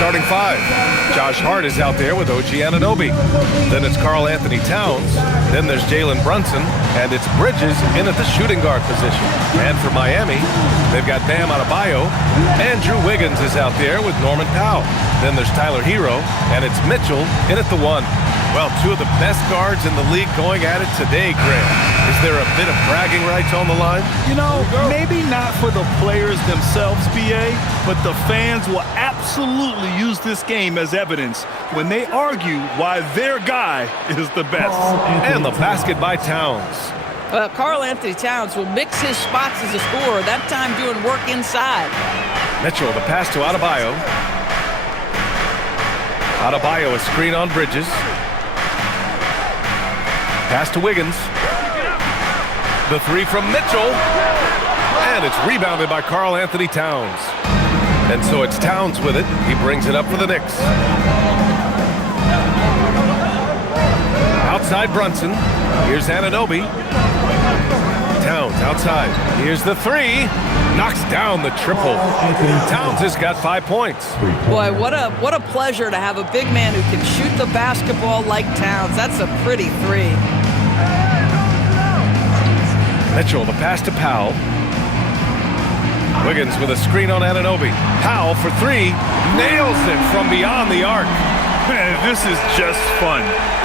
starting five. Josh Hart is out there with OG Anunoby. Then it's Karl Anthony Towns. Then there's Jalen Brunson. And it's Bridges in at the shooting guard position. And for Miami, they've got Bam Adebayo. Andrew Wiggins is out there with Norman Powell. Then there's Tyler Hero. And it's Mitchell in at the one. Well, two of the best guards in the league going at it today, Graham. Is there a bit of bragging rights on the line? You know, maybe not for the players themselves, BA, but the fans will absolutely use this game as evidence when they argue why their guy is the best. And the basket by Towns. Karl Anthony Towns will mix his spots as a scorer, that time doing work inside. Mitchell, the pass to Adebayo. Adebayo, a screen on Bridges. Pass to Wiggins. The three from Mitchell. And it's rebounded by Karl Anthony Towns. And so it's Towns with it. He brings it up for the Knicks. Outside Brunson. Here's Anunoby. Towns outside. Here's the three. Knocks down the triple. Towns has got 5 points. Boy, what a pleasure to have a big man who can shoot the basketball like Towns. That's a pretty three. Mitchell, the pass to Powell. Wiggins with a screen on Anunoby. Powell for three. Nails it from beyond the arc. Man, this is just fun.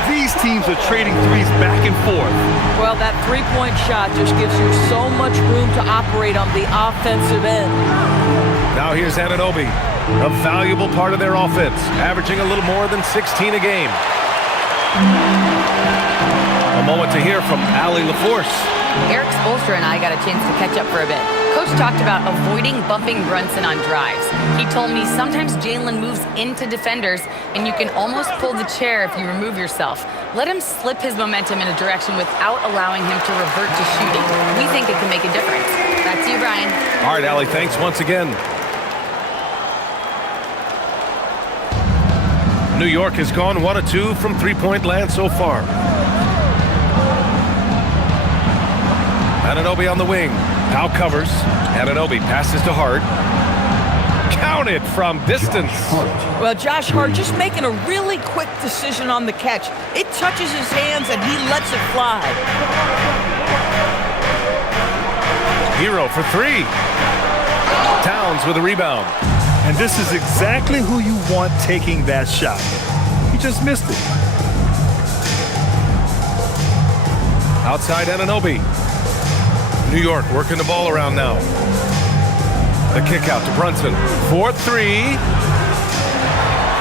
These teams are trading threes back and forth. Well, that three-point shot just gives you so much room to operate on the offensive end. Now here's Anunoby, a valuable part of their offense, averaging a little more than 16 a game. A moment to hear from Allie LaForce. Eric Spoelstra and I got a chance to catch up for a bit. Coach talked about avoiding bumping Brunson on drives. He told me sometimes Jalen moves into defenders, and you can almost pull the chair if you remove yourself. Let him slip his momentum in a direction without allowing him to revert to shooting. We think it can make a difference. Back to you, Brian. All right, Allie, thanks once again. New York has gone 1 of 2 from three-point land so far. Anunoby on the wing. Powell covers. Anunoby passes to Hart. Counted from distance. Well, Josh Hart just making a really quick decision on the catch. It touches his hands and he lets it fly. Hero for three. Towns with a rebound. And this is exactly who you want taking that shot. He just missed it. Outside Anunoby. New York working the ball around now. The kick out to Brunson. 4-3.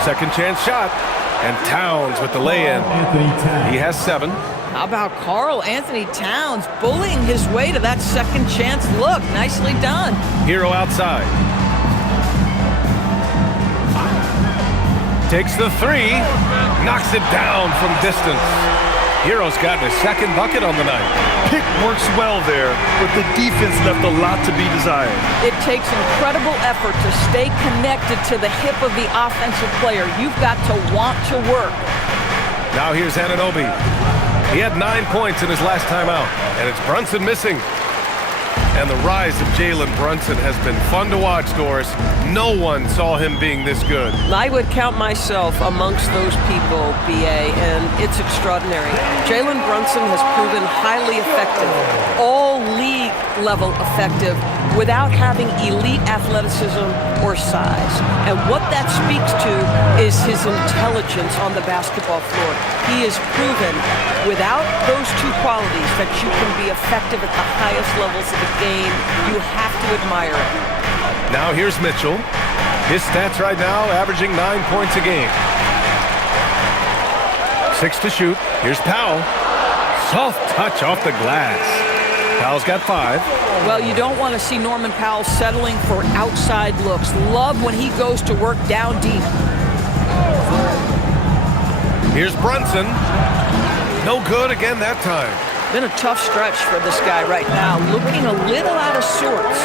Second chance shot. And Towns with the lay-in. He has 7. How about Karl Anthony Towns bullying his way to that second chance look? Nicely done. Hero outside. Takes the three. Knocks it down from distance. Hero's gotten his second bucket on the night. Pick works well there, but the defense left a lot to be desired. It takes incredible effort to stay connected to the hip of the offensive player. You've got to want to work. Now here's Anunoby. He had 9 points in his last time out, and it's Brunson missing. And the rise of Jalen Brunson has been fun to watch, Doris. No one saw him being this good. I would count myself amongst those people, BA, and it's extraordinary. Jalen Brunson has proven highly effective, all league level effective, without having elite athleticism or size. And what that speaks to is his intelligence on the basketball floor. He has proven without those two qualities that you can be effective at the highest levels of the game. You have to admire it. Now here's Mitchell. His stats right now averaging 9 points a game. 6 to shoot. Here's Powell. Soft touch off the glass. Powell's got 5. Well, you don't want to see Norman Powell settling for outside looks. Love when he goes to work down deep. Here's Brunson. No good again that time. Been a tough stretch for this guy right now, looking a little out of sorts.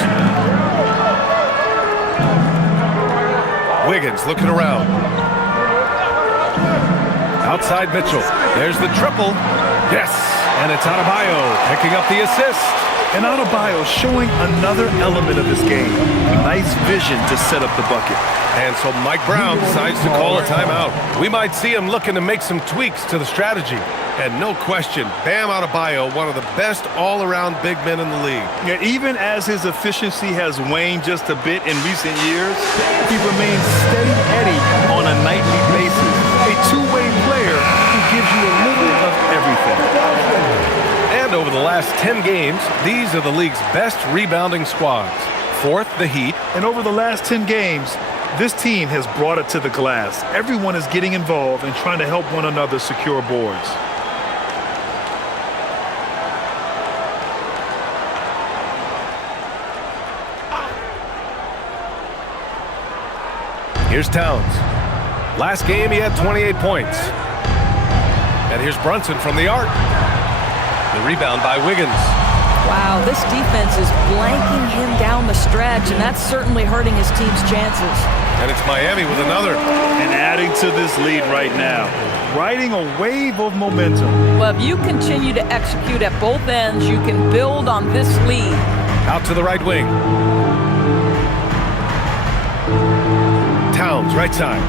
Wiggins looking around. Outside Mitchell. There's the triple. Yes, and it's Adebayo picking up the assist. And Adebayo showing another element of his game. Nice vision to set up the bucket. And so Mike Brown decides to call a timeout. We might see him looking to make some tweaks to the strategy. And no question, Bam Adebayo, one of the best all-around big men in the league. Yeah, even as his efficiency has waned just a bit in recent years, he remains steady Eddie on a nightly basis. A two-way player who gives you a little of everything. And over the last 10 games, these are the league's best rebounding squads. Fourth, the Heat. And over the last 10 games, this team has brought it to the glass. Everyone is getting involved and trying to help one another secure boards. Here's Towns. Last game, he had 28 points. And here's Brunson from the arc. The rebound by Wiggins. Wow, this defense is blanking him down the stretch, and that's certainly hurting his team's chances. And it's Miami with another. And adding to this lead right now, riding a wave of momentum. Well, if you continue to execute at both ends, you can build on this lead. Out to the right wing. Towns, right side.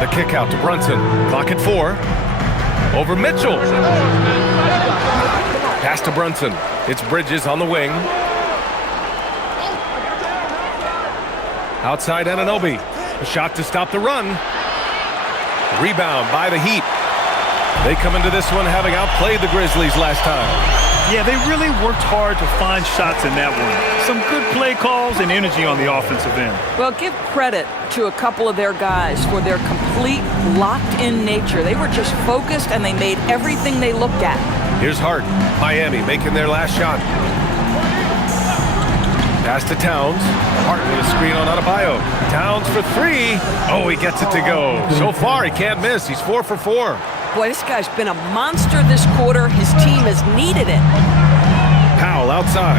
The kick out to Brunson. Clock at 4. Over Mitchell. Pass to Brunson. It's Bridges on the wing. Outside Anunoby. A shot to stop the run. Rebound by the Heat. They come into this one having outplayed the Grizzlies last time. Yeah, they really worked hard to find shots in that one. Some good play calls and energy on the offensive end. Well, give credit to a couple of their guys for their complete locked-in nature. They were just focused, and they made everything they looked at. Here's Hart. Miami making their last shot. Pass to Towns. Hart with a screen on Adebayo. Towns for 3. Oh, he gets it to go. So far, he can't miss. He's 4 for 4. Boy, this guy's been a monster this quarter. His team has needed it. Powell outside.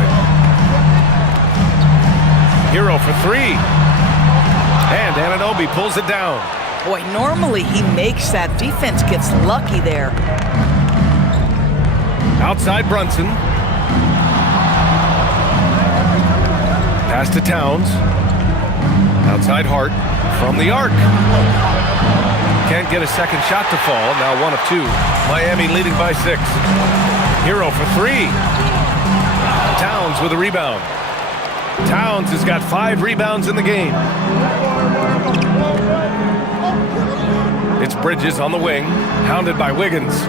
Hero for 3. And Anunoby pulls it down. Boy, normally he makes that. Defense gets lucky there. Outside Brunson. Pass to Towns. Outside Hart. From the arc. Can't get a second shot to fall. Now 1 of 2. Miami leading by 6. Hero for 3. Towns with a rebound. Towns has got 5 rebounds in the game. It's Bridges on the wing. Hounded by Wiggins.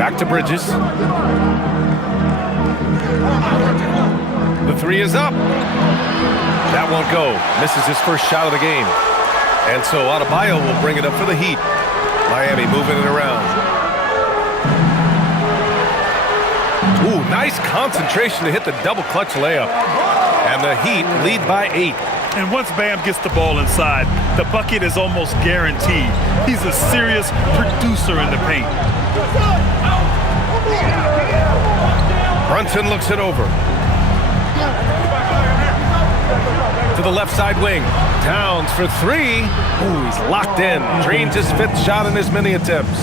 Back to Bridges. The 3 is up. That won't go. Misses his first shot of the game. And so Adebayo will bring it up for the Heat. Miami moving it around. Ooh, nice concentration to hit the double clutch layup. And the Heat lead by 8. And once Bam gets the ball inside, the bucket is almost guaranteed. He's a serious producer in the paint. Brunson looks it over. To the left side wing. Towns for 3. Ooh, he's locked in. Drains his 5th shot in his many attempts.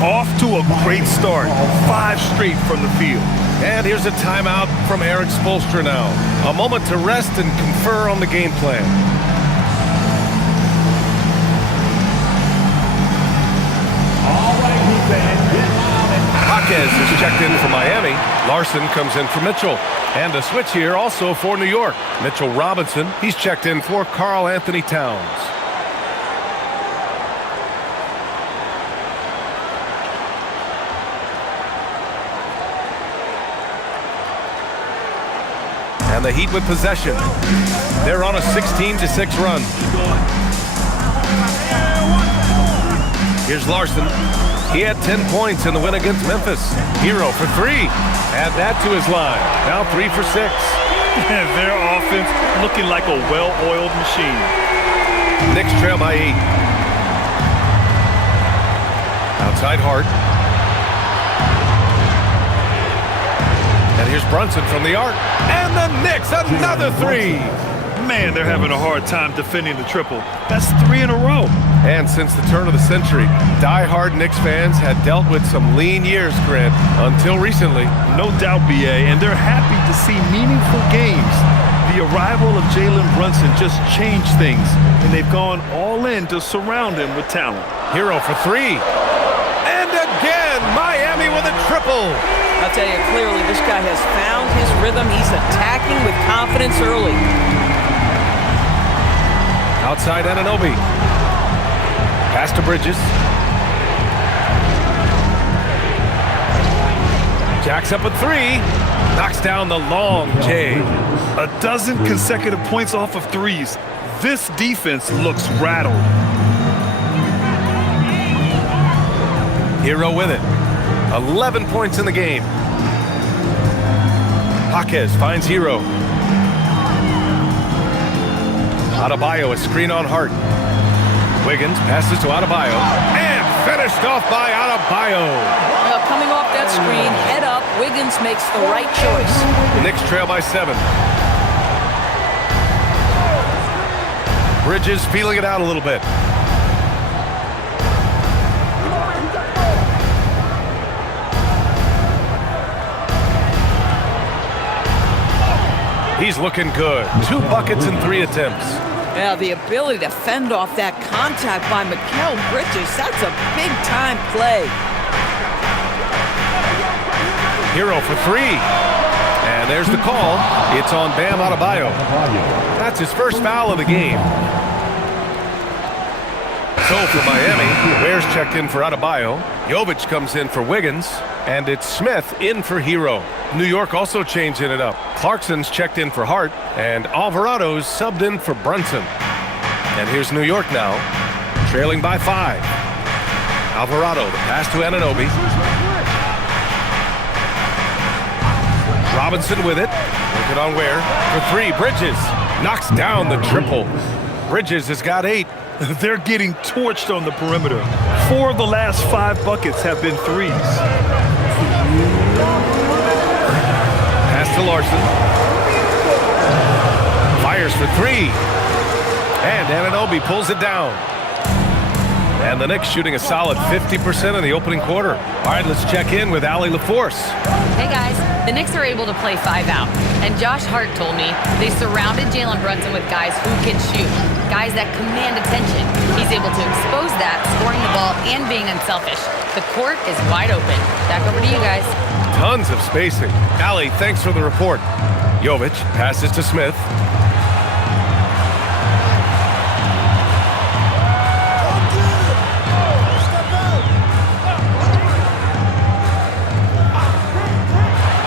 Off to a great start. 5 straight from the field. And here's a timeout from Eric Spoelstra now. A moment to rest and confer on the game plan. Jaquez is checked in for Miami. Larson comes in for Mitchell. And a switch here also for New York. Mitchell Robinson, he's checked in for Karl Anthony Towns. And the Heat with possession. They're on a 16-6 run. Here's Larson. He had 10 points in the win against Memphis. Hero for 3. Add that to his line. Now 3 for 6. And their offense looking like a well-oiled machine. Knicks trail by 8. Outside Hart. And here's Brunson from the arc. And the Knicks, another 3. Man, they're having a hard time defending the triple. That's 3 in a row. And since the turn of the century, die-hard Knicks fans had dealt with some lean years, Grant, until recently. No doubt, BA, and they're happy to see meaningful games. The arrival of Jalen Brunson just changed things, and they've gone all in to surround him with talent. Hero for 3. And again, Miami with a triple. I'll tell you clearly, this guy has found his rhythm. He's attacking with confidence early. Outside Anunoby. Pass to Bridges. Jacks up at 3. Knocks down the long J. A dozen consecutive points off of threes. This defense looks rattled. Hero with it. 11 points in the game. Jaquez finds Hero. Adebayo, a screen on Hart. Wiggins passes to Adebayo. And finished off by Adebayo. Well, coming off that screen, head up, Wiggins makes the right choice. The Knicks trail by 7. Bridges feeling it out a little bit. He's looking good. 2 buckets in 3 attempts. Yeah, the ability to fend off that contact by Mikal Bridges, that's a big-time play. Hero for 3. And there's the call. It's on Bam Adebayo. That's his first foul of the game. So for Miami, Ware's checked in for Adebayo. Jovic comes in for Wiggins. And it's Smith in for Hero. New York also changing it up. Clarkson's checked in for Hart. And Alvarado's subbed in for Brunson. And here's New York now, trailing by 5. Alvarado, the pass to Anunoby. Robinson with it. Working on Ware for 3. Bridges knocks down the triple. Bridges has got 8. They're getting torched on the perimeter. 4 of the last 5 buckets have been threes. Pass to Larson. Fires for 3. And Anunoby pulls it down. And the Knicks shooting a solid 50% in the opening quarter. All right, let's check in with Allie LaForce. Hey guys, the Knicks are able to play 5 out. And Josh Hart told me they surrounded Jalen Brunson with guys who can shoot. Guys that command attention. He's able to expose that, scoring the ball and being unselfish. The court is wide open. Back over to you guys. Tons of spacing. Allie, thanks for the report. Jovic passes to Smith.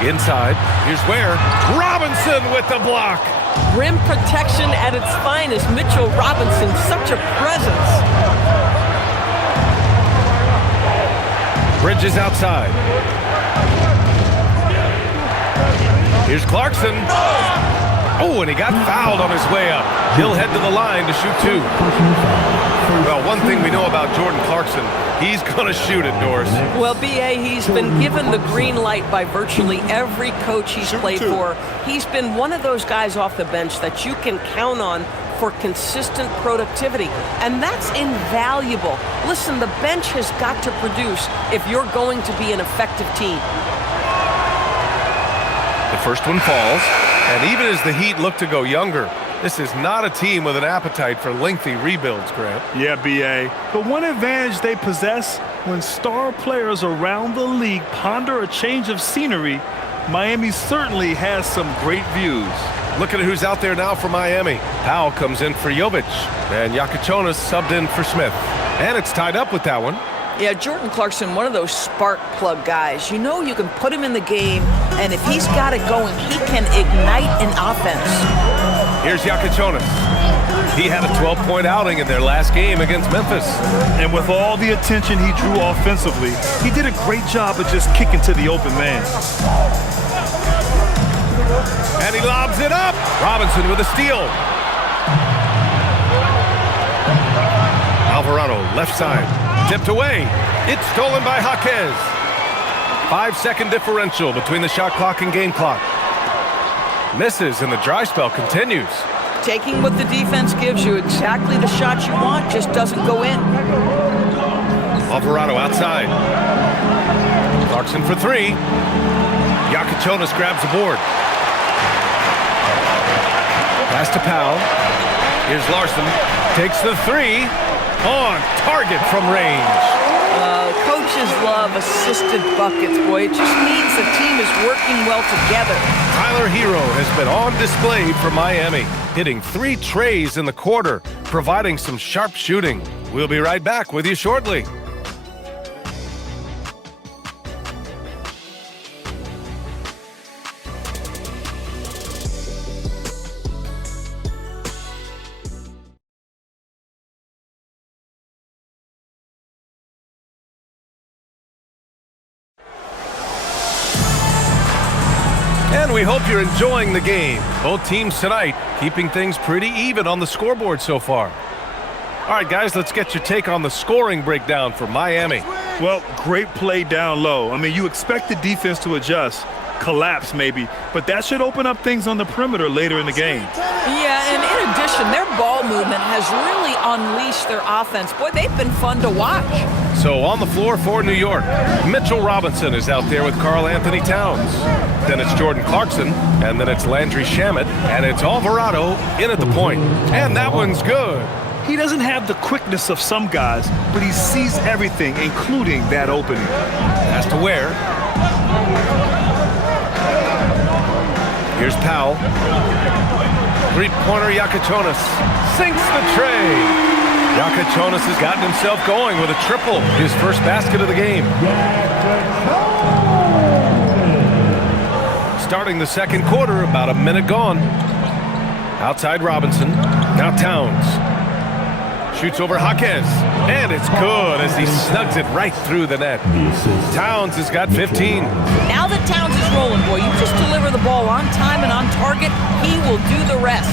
Inside, here's Ware. Robinson with the block. Rim protection at its finest. Mitchell Robinson, such a presence. Bridges outside. Here's Clarkson. Oh, and he got fouled on his way up. He'll head to the line to shoot 2. Well, one thing we know about Jordan Clarkson, he's going to shoot it, Doris. Well, B.A., he's been given the green light by virtually every coach he's played for. He's been one of those guys off the bench that you can count on for consistent productivity, and that's invaluable. Listen, the bench has got to produce if you're going to be an effective team. The first one falls, and even as the Heat look to go younger, this is not a team with an appetite for lengthy rebuilds, Grant. Yeah, B.A. But one advantage they possess, when star players around the league ponder a change of scenery, Miami certainly has some great views. Look at who's out there now for Miami. Powell comes in for Jovic, and Jakic subbed in for Smith. And it's tied up with that one. Yeah, Jordan Clarkson, one of those spark plug guys. You know you can put him in the game, and if he's got it going, he can ignite an offense. Here's Jakic. He had a 12-point outing in their last game against Memphis. And with all the attention he drew offensively, he did a great job of just kicking to the open man. And he lobs it up. Robinson with a steal. Alvarado, left side. Tipped away. It's stolen by Jaquez. 5-second differential between the shot clock and game clock. Misses, and the dry spell continues. Taking what the defense gives you, exactly the shot you want, just doesn't go in. Alvarado outside. Clarkson for three. Yakichonis grabs the board. Pass to Powell. Here's Larson. Takes the three. On target from range. Coaches love assisted buckets, boy. It just means the team is working well together. Tyler Hero has been on display for Miami, hitting 3 trays in the quarter, providing some sharp shooting. We'll be right back with you shortly. And we hope you're enjoying the game. Both teams tonight keeping things pretty even on the scoreboard so far. All right, guys, let's get your take on the scoring breakdown for Miami. Well, great play down low. I mean, you expect the defense to adjust, collapse maybe, but that should open up things on the perimeter later in the game. Yeah, and in addition, their ball movement has really unleashed their offense. Boy, they've been fun to watch. So on the floor for New York, Mitchell Robinson is out there with Karl Anthony Towns. Then it's Jordan Clarkson, and then it's Landry Shamet, and it's Alvarado in at the point. And that one's good. He doesn't have the quickness of some guys, but he sees everything, including that opening. Has to Ware. Here's Powell. Three-pointer Yakichonis sinks the tray. Yakichonis has gotten himself going with a triple, his first basket of the game. Starting the second quarter, about a minute gone. Outside Robinson, now Towns. Shoots over Jaquez, and it's good as he snugs it right through the net. Towns has got 15. Now that Towns is rolling, boy, you just deliver the ball on time and on target, he will do the rest.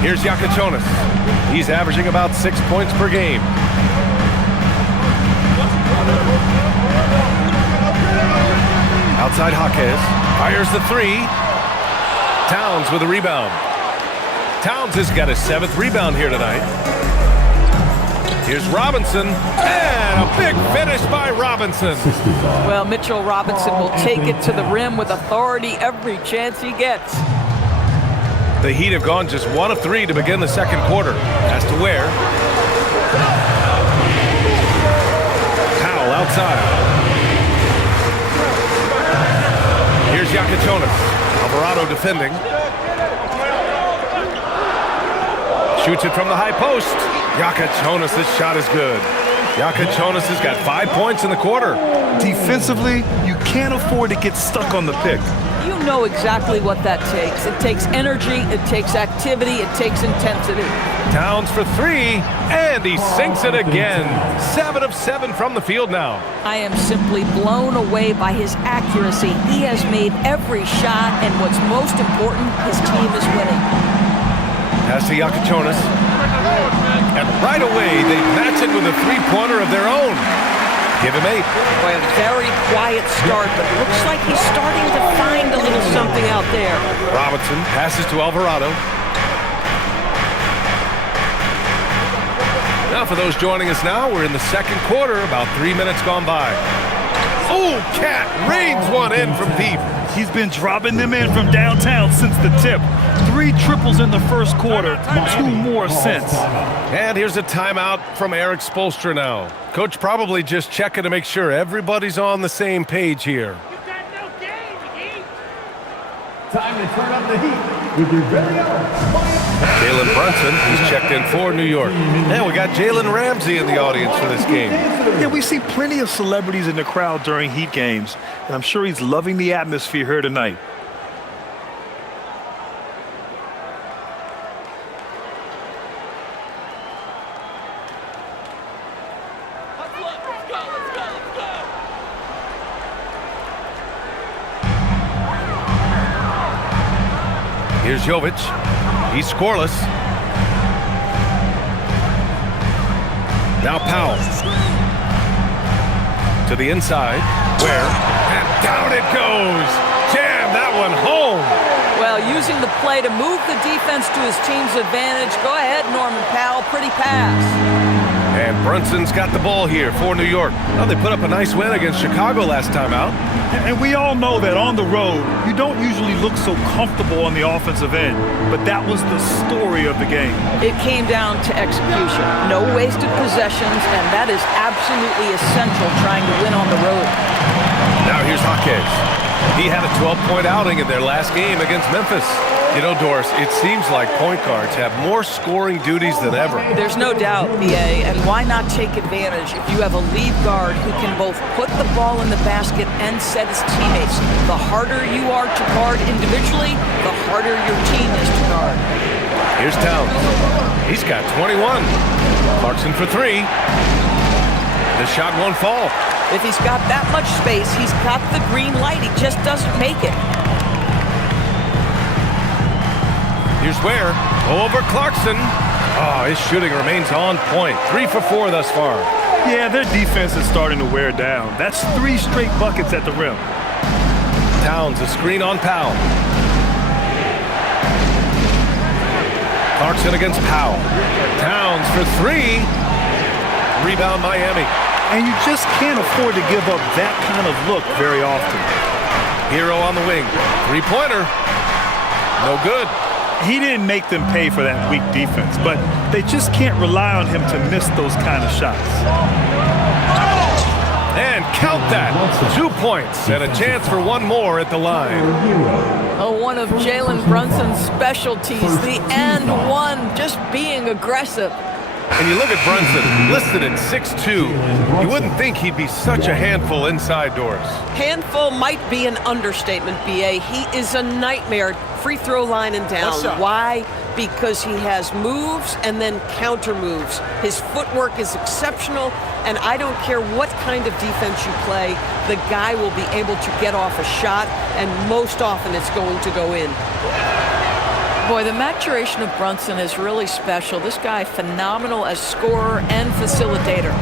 Here's Yakichonis. He's averaging about 6 points per game. Outside Jaquez, fires the three. Towns with a rebound. Towns has got his 7th rebound here tonight. Here's Robinson, and a big finish by Robinson. Well, Mitchell Robinson will take it to the rim with authority every chance he gets. The Heat have gone just 1 of 3 to begin the second quarter. Has to Ware. Powell outside. Here's Yakichonis. Alvarado defending. Shoots it from the high post. Yakichonis' shot is good. Yakichonis has got 5 points in the quarter. Defensively, you can't afford to get stuck on the pick. You know exactly what that takes. It takes energy, it takes activity, it takes intensity. Towns for 3, and he sinks it again. 7 of 7 from the field now. I am simply blown away by his accuracy. He has made every shot, and what's most important, his team is winning. Pass to Yakichonis. And right away, they match it with a three-pointer of their own. Give him 8. Boy, a very quiet start, but it looks like he's starting to find a little something out there. Robinson passes to Alvarado. Now for those joining us now, we're in the second quarter, about 3 minutes gone by. Oh, Cat rains one in from deep. He's been dropping them in from downtown since the tip. 3 triples in the first quarter, 2 more since. And here's a timeout from Eric Spoelstra now. Coach probably just checking to make sure everybody's on the same page here. Time to turn up the heat with your very own Jalen Brunson, he's checked in for New York. And we got Jalen Ramsey in the audience for this game. Yeah, we see plenty of celebrities in the crowd during Heat games, and I'm sure he's loving the atmosphere here tonight. Here's Jovic. He's scoreless. Now Powell. To the inside. Where? And down it goes. Jam that one home. Well, using the play to move the defense to his team's advantage. Go ahead, Norman Powell. Pretty pass. And Brunson's got the ball here for New York. Well, they put up a nice win against Chicago last time out. And we all know that on the road, you don't usually look so comfortable on the offensive end. But that was the story of the game. It came down to execution. No wasted possessions, and that is absolutely essential trying to win on the road. Now here's Jaquez. He had a 12-point outing in their last game against Memphis. You know, Doris, it seems like point guards have more scoring duties than ever. There's no doubt, B.A., and why not take advantage if you have a lead guard who can both put the ball in the basket and set his teammates. The harder you are to guard individually, the harder your team is to guard. Here's Towns. He's got 21. Clarkson for three. The shot won't fall. If he's got that much space, he's got the green light. He just doesn't make it. Here's Ware. Over Clarkson. Oh, his shooting remains on point. 3 for 4 thus far. Yeah, their defense is starting to wear down. That's 3 straight buckets at the rim. Towns, a screen on Powell. Clarkson against Powell. Towns for 3. Rebound Miami. And you just can't afford to give up that kind of look very often. Hero on the wing. Three-pointer. No good. He didn't make them pay for that weak defense, but they just can't rely on him to miss those kind of shots. And count that. 2 points and a chance for one more at the line. Oh, one of Jalen Brunson's specialties, the and one, just being aggressive. And you look at Brunson, listed at 6'2". You wouldn't think he'd be such a handful inside doors. Handful might be an understatement, B.A. He is a nightmare. Free throw line and down. Why? Because he has moves and then counter moves. His footwork is exceptional, and I don't care what kind of defense you play, the guy will be able to get off a shot, and most often it's going to go in. Boy, the maturation of Brunson is really special. This guy, phenomenal as scorer and facilitator.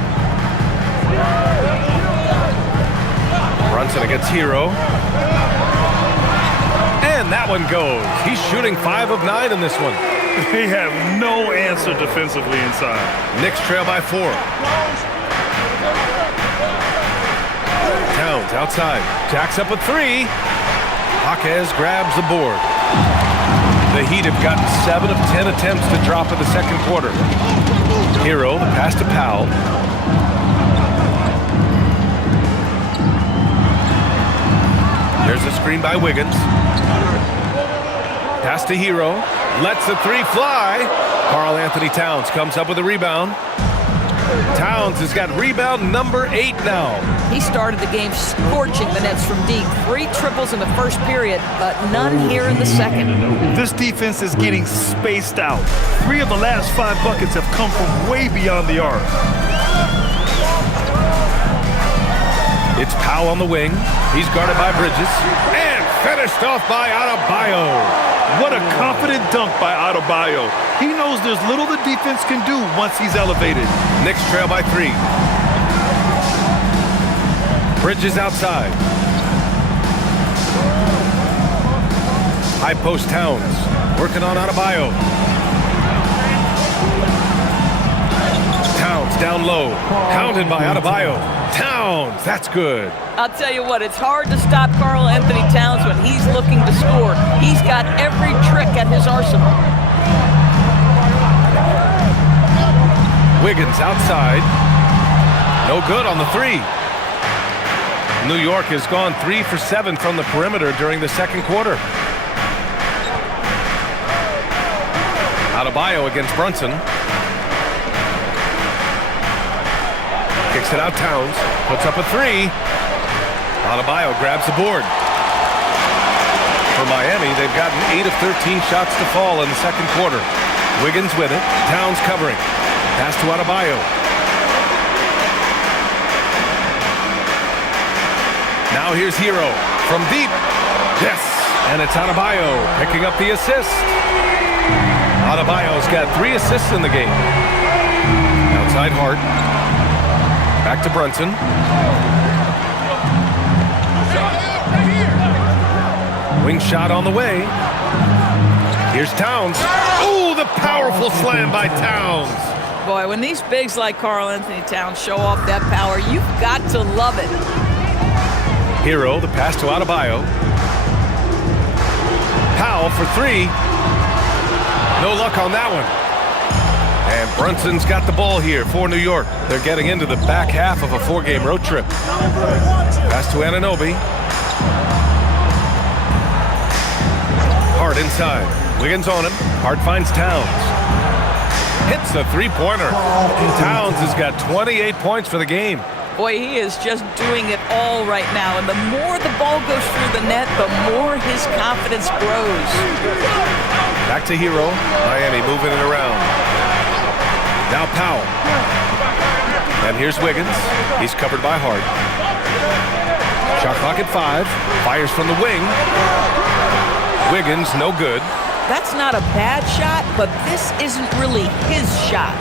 Brunson against Hero. And that one goes. He's shooting 5 of 9 in this one. They have no answer defensively inside. Knicks trail by 4. Towns outside. Jacks up a 3. Jaquez grabs the board. The Heat have gotten 7 of 10 attempts to drop in the second quarter. Hero, the pass to Powell. There's a screen by Wiggins. Pass to Hero. Lets the 3 fly. Karl Anthony Towns comes up with a rebound. Towns has got rebound number 8 now. He started the game scorching the Nets from deep. 3 triples in the first period, but none here in the second. This defense is getting spaced out. 3 of the last 5 buckets have come from way beyond the arc. It's Powell on the wing. He's guarded by Bridges. And finished off by Adebayo. What a confident dunk by Adebayo. He knows there's little the defense can do once he's elevated. Knicks trail by 3. Bridges outside. High post Towns. Working on Adebayo. Towns down low. Hounded by Adebayo. Towns, that's good. I'll tell you what, it's hard to stop Karl Anthony Towns when he's looking to score. He's got every trick at his arsenal. Wiggins outside. No good on the 3. New York has gone 3 for 7 from the perimeter during the second quarter. Adebayo against Brunson. Kicks it out Towns. Puts up a 3. Adebayo grabs the board. For Miami, they've gotten 8 of 13 shots to fall in the second quarter. Wiggins with it. Towns covering. Pass to Adebayo. Now here's Hero from deep. Yes! And it's Adebayo picking up the assist. Adebayo's got 3 assists in the game. Outside Hart. Back to Brunson. Wing shot on the way. Here's Towns. Ooh, the powerful slam by Towns. Boy, when these bigs like Karl Anthony Towns show off that power, you've got to love it. Hero, the pass to Adebayo. Powell for three. No luck on that one. And Brunson's got the ball here for New York. They're getting into the back half of a 4-game road trip. Pass to Anunoby. Hart inside. Wiggins on him. Hart finds Towns. Hits the three-pointer. Towns has got 28 points for the game. Boy, he is just doing it all right now. And the more the ball goes through the net, the more his confidence grows. Back to Hero. Miami moving it around. Now Powell. And here's Wiggins. He's covered by Hart. Shot clock at 5. Fires from the wing. Wiggins, no good. That's not a bad shot, but this isn't really his shot.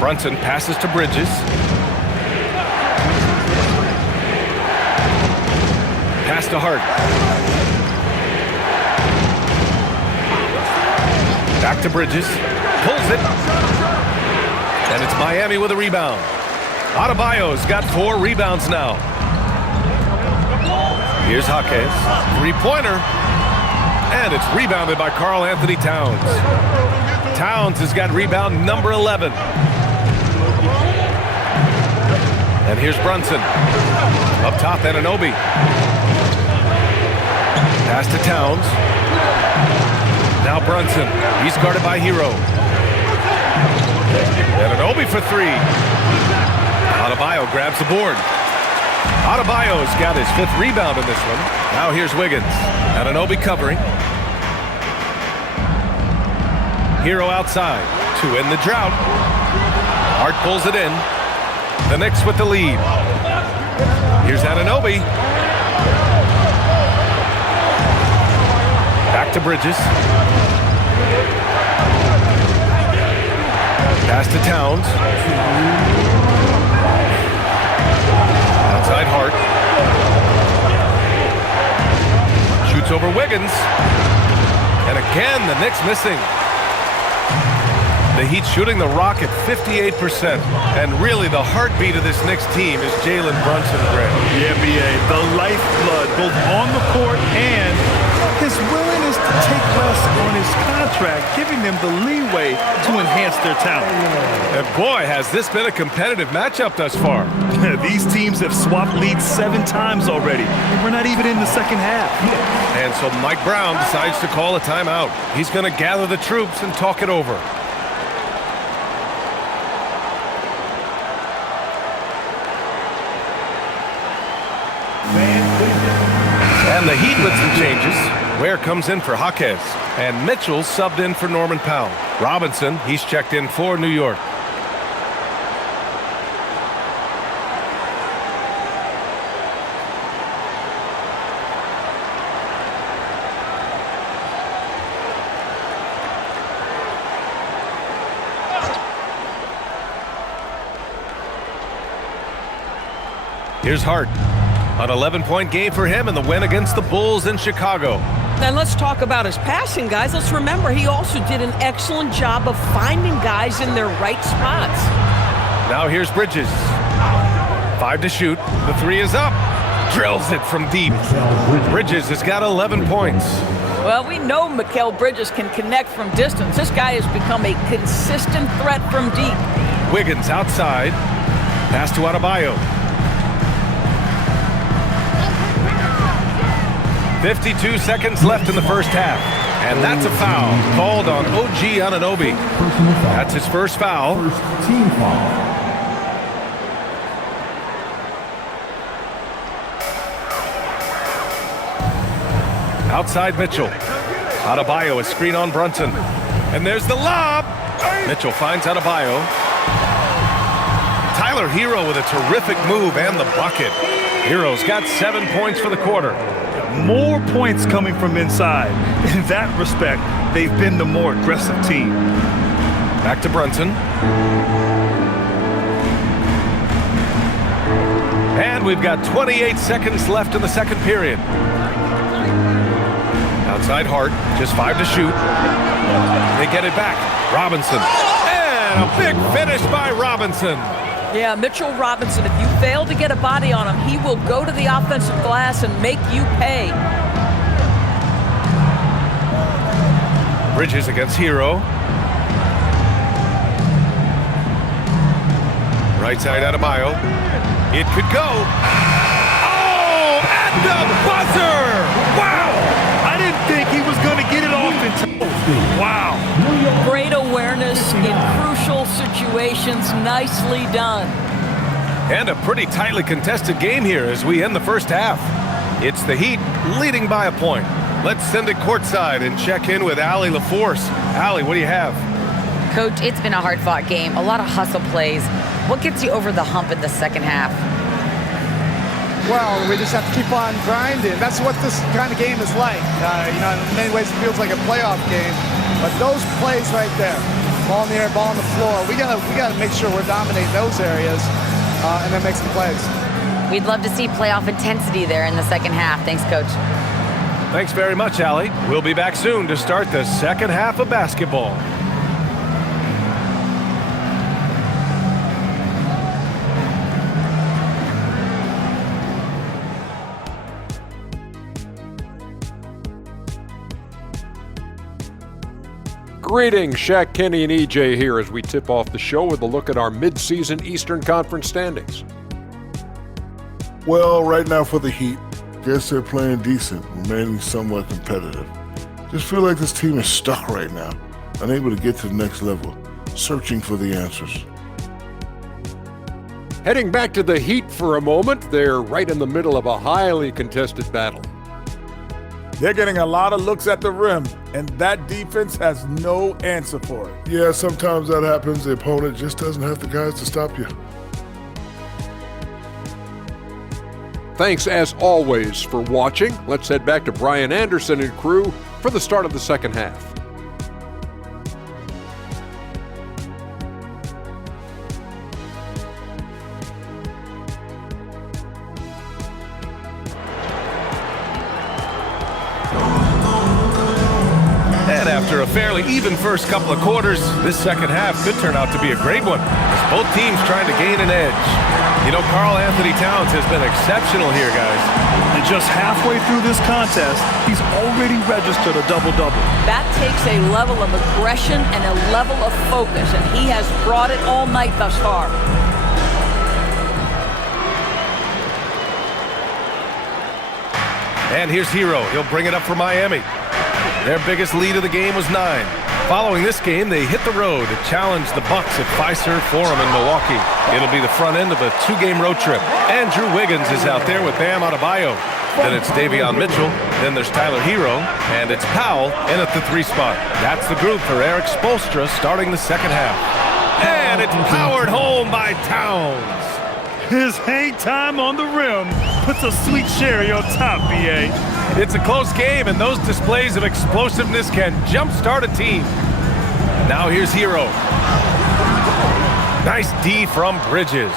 Brunson passes to Bridges. Pass to Hart. Back to Bridges. Pulls it. And it's Miami with a rebound. Adebayo's got 4 rebounds now. Here's Jaquez. Three-pointer. And it's rebounded by Karl Anthony Towns. Towns has got rebound number 11. And here's Brunson. Up top, Anunoby. Pass to Towns. Now Brunson. He's guarded by Hero. Anunoby for 3. Adebayo grabs the board. Adebayo's got his 5th rebound in this one. Now here's Wiggins. Anunoby covering. Hero outside to end the drought. Hart pulls it in. The Knicks with the lead. Here's Anunoby. Back to Bridges. Pass to Towns. Outside Hart. Shoots over Wiggins. And again, the Knicks missing. The Heat shooting the rock at 58%. And really, the heartbeat of this Knicks team is Jalen Brunson, Greg. Yeah, B.A., the lifeblood, both on the court and his willingness to take less on his contract, giving them the leeway to enhance their talent. And boy, has this been a competitive matchup thus far. These teams have swapped leads 7 times already. We're not even in the second half. And so Mike Brown decides to call a timeout. He's going to gather the troops and talk it over. And the Heat with some changes. Ware comes in for Jaquez. And Mitchell subbed in for Norman Powell. Robinson, he's checked in for New York. Here's Hart. An 11-point game for him in the win against the Bulls in Chicago. And let's talk about his passing, guys. Let's remember he also did an excellent job of finding guys in their right spots. Now here's Bridges. 5 to shoot. The 3 is up. Drills it from deep. Bridges has got 11 points. Well, we know Mikal Bridges can connect from distance. This guy has become a consistent threat from deep. Wiggins outside. Pass to Adebayo. 52 seconds left in the first half. And that's a foul called on OG Anunoby. That's his first foul. First team foul. Outside Mitchell. Adebayo, a screen on Brunson. And there's the lob. Mitchell finds Adebayo. Tyler Hero with a terrific move and the bucket. Hero's got 7 points for the quarter. More points coming from inside. In that respect, they've been the more aggressive team. Back to Brunson. And we've got 28 seconds left in the second period. Now Outside Hart, just 5 to shoot. They get it back. Robinson. And a big finish by Robinson. Yeah, Mitchell Robinson, if you fail to get a body on him, he will go to the offensive glass and make you pay. Bridges against Hero. Right side Adebayo. It could go. Oh, at the buzzer! Wow! I didn't think he was going to get it off in time. Wow. Great awareness in crucial situations. Nicely done. And a pretty tightly contested game here as we end the first half. It's the Heat leading by a point. Let's send it courtside and check in with Allie LaForce. Allie, what do you have? Coach, it's been a hard-fought game. A lot of hustle plays. What gets you over the hump in the second half? Well, we just have to keep on grinding. That's what this kind of game is like. In many ways it feels like a playoff game. But those plays right there, ball in the air, ball on the floor, we gotta make sure we're dominating those areas and then make some plays. We'd love to see playoff intensity there in the second half. Thanks, Coach. Thanks very much, Allie. We'll be back soon to start the second half of basketball. Greetings, Shaq, Kenny, and EJ here as we tip off the show with a look at our mid-season Eastern Conference standings. Well, right now for the Heat, guess they're playing decent, remaining somewhat competitive. Just feel like this team is stuck right now, unable to get to the next level, searching for the answers. Heading back to the Heat for a moment, they're right in the middle of a highly contested battle. They're getting a lot of looks at the rim, and that defense has no answer for it. Yeah, sometimes that happens. The opponent just doesn't have the guys to stop you. Thanks as always for watching. Let's head back to Brian Anderson and crew for the start of the second half. And after a fairly even first couple of quarters, this second half could turn out to be a great one as both teams trying to gain an edge. You know, Karl Anthony Towns has been exceptional here, guys. And just halfway through this contest, he's already registered a double-double. That takes a level of aggression and a level of focus, and he has brought it all night thus far. And here's Hero. He'll bring it up for Miami. Their biggest lead of the game was 9. Following this game, they hit the road to challenge the Bucks at Fiserv Forum in Milwaukee. It'll be the front end of a 2-game road trip. Andrew Wiggins is out there with Bam Adebayo. Then it's Davion Mitchell. Then there's Tyler Hero. And it's Powell in at the 3 spot. That's the group for Eric Spoelstra starting the second half. And it's powered home by Towns. His hang time on the rim puts a sweet cherry on top, BA. It's a close game, and those displays of explosiveness can jumpstart a team. Now here's Hero. Nice D from Bridges.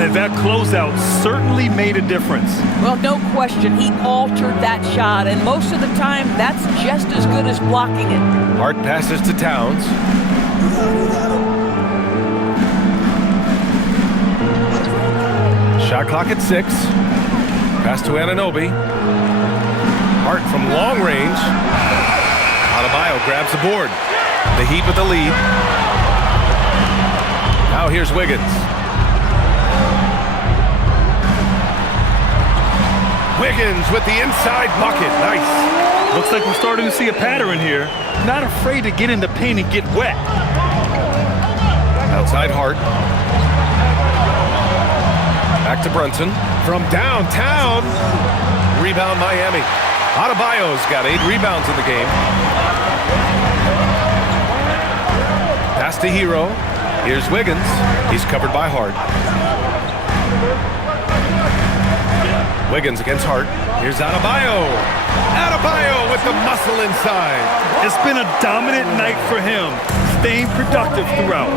And that closeout certainly made a difference. Well, no question, he altered that shot, and most of the time, that's just as good as blocking it. Hart passes to Towns. Shot clock at 6. Pass to Anunoby. Hart from long range. Adebayo grabs the board. The Heat with the lead. Now here's Wiggins. Wiggins with the inside bucket. Nice. Looks like we're starting to see a pattern here. Not afraid to get in the paint and get wet. Outside Hart. Back to Brunson. From downtown. Rebound Miami. Adebayo's got 8 rebounds in the game. Pass to Hero. Here's Wiggins. He's covered by Hart. Wiggins against Hart. Here's Adebayo. Adebayo with the muscle inside. It's been a dominant night for him, staying productive throughout.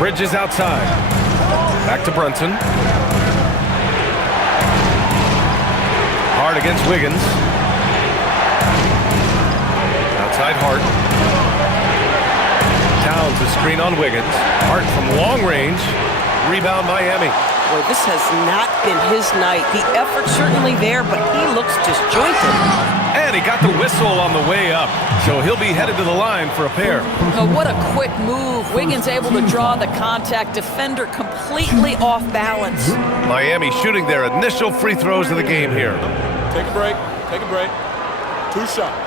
Bridges outside. Back to Brunson. Hart against Wiggins. Screen on Wiggins. Hart from long range. Rebound Miami. Boy, this has not been his night. The effort's certainly there, but he looks disjointed. And he got the whistle on the way up, so he'll be headed to the line for a pair. Oh, what a quick move. Wiggins able to draw the contact. Defender completely off balance. Miami shooting their initial free throws of the game here. Take a break. Take a break. 2 shots.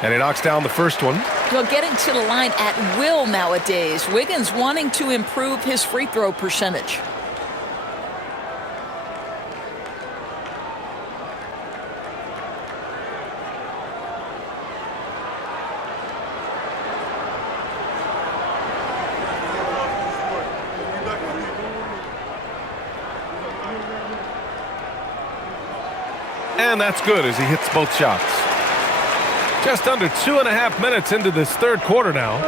And he knocks down the first one. Well, getting to the line at will nowadays. Wiggins wanting to improve his free throw percentage. And that's good as he hits both shots. Just under 2.5 minutes into this third quarter now.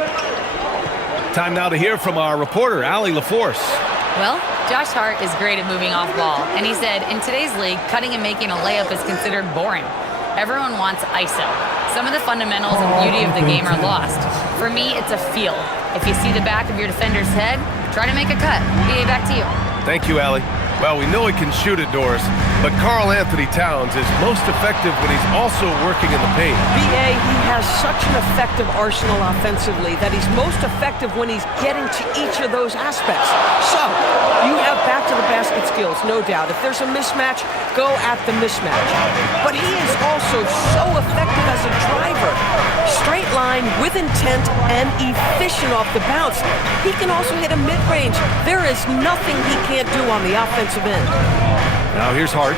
Time now to hear from our reporter, Allie LaForce. Well, Josh Hart is great at moving off ball, and he said, in today's league, cutting and making a layup is considered boring. Everyone wants ISO. Some of the fundamentals and beauty of the game are lost. For me, it's a feel. If you see the back of your defender's head, try to make a cut. BA, back to you. Thank you, Allie. Well, we know he can shoot it, Doris, but Karl Anthony Towns is most effective when he's also working in the paint. BA, he has such an effective arsenal offensively that he's most effective when he's getting to each of those aspects. So, you have back-to-the-basket skills, no doubt. If there's a mismatch, go at the mismatch. But he is also so effective as a driver. Straight line, with intent, and efficient off the bounce. He can also hit a mid-range. There is nothing he can't do on the offensive end. Now here's Hart.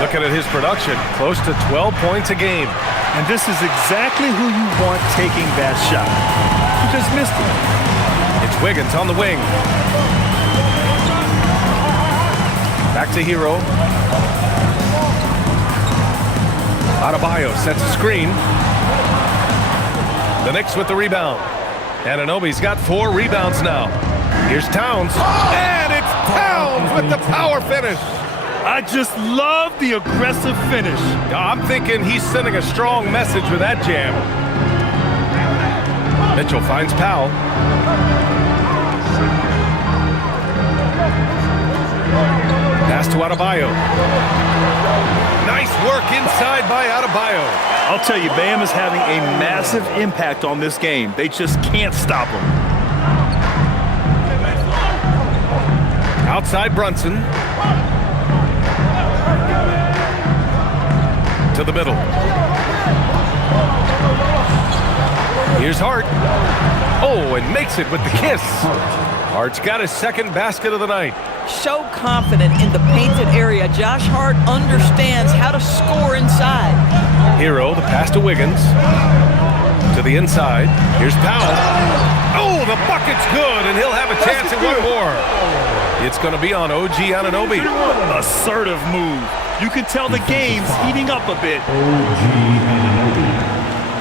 Looking at his production, close to 12 points a game. And this is exactly who you want taking that shot. You just missed it. It's Wiggins on the wing. Back to Hero. Adebayo sets a screen. The Knicks with the rebound. Anunoby's got 4 rebounds now. Here's Towns. And it's Towns with the power finish. I just love the aggressive finish. I'm thinking he's sending a strong message with that jam. Mitchell finds Powell. Pass to Adebayo. Nice work inside by Adebayo. I'll tell you, Bam is having a massive impact on this game. They just can't stop him. Outside Brunson. To the middle. Here's Hart. Oh, and makes it with the kiss. Hart's got his second basket of the night. So confident in the painted area. Josh Hart understands how to score inside. Hero, the pass to Wiggins. To the inside. Here's Powell. Oh, the bucket's good, and he'll have a chance at one more. It's going to be on OG Anunoby. Assertive move. You can tell the game's heating up a bit.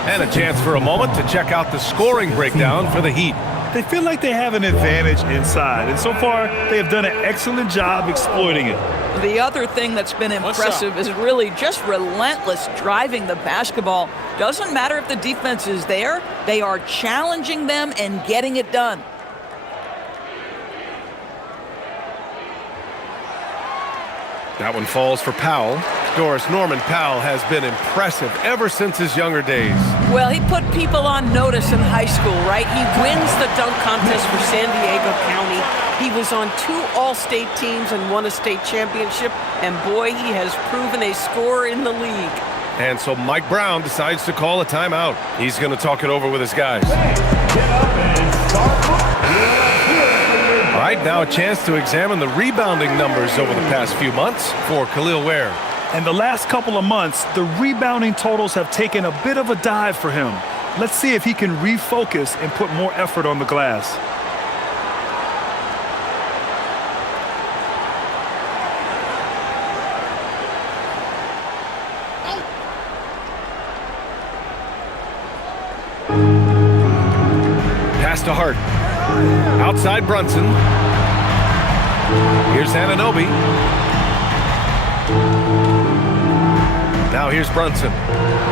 And a chance for a moment to check out the scoring breakdown for the Heat. They feel like they have an advantage inside, and so far they have done an excellent job exploiting it. The other thing that's been impressive is really just relentless driving the basketball. Doesn't matter if the defense is there, they are challenging them and getting it done. That one falls for Powell. Doris, Norman Powell has been impressive ever since his younger days. Well, he put people on notice in high school, right? He wins the dunk contest for San Diego County. He was on 2 All-State teams and won a state championship. And boy, he has proven a scorer in the league. And so Mike Brown decides to call a timeout. He's going to talk it over with his guys. All right, now a chance to examine the rebounding numbers over the past few months for Khalil Ware. And the last couple of months, the rebounding totals have taken a bit of a dive for him. Let's see if he can refocus and put more effort on the glass. Pass to Hart. Outside Brunson. Here's Anunoby. Now here's Brunson.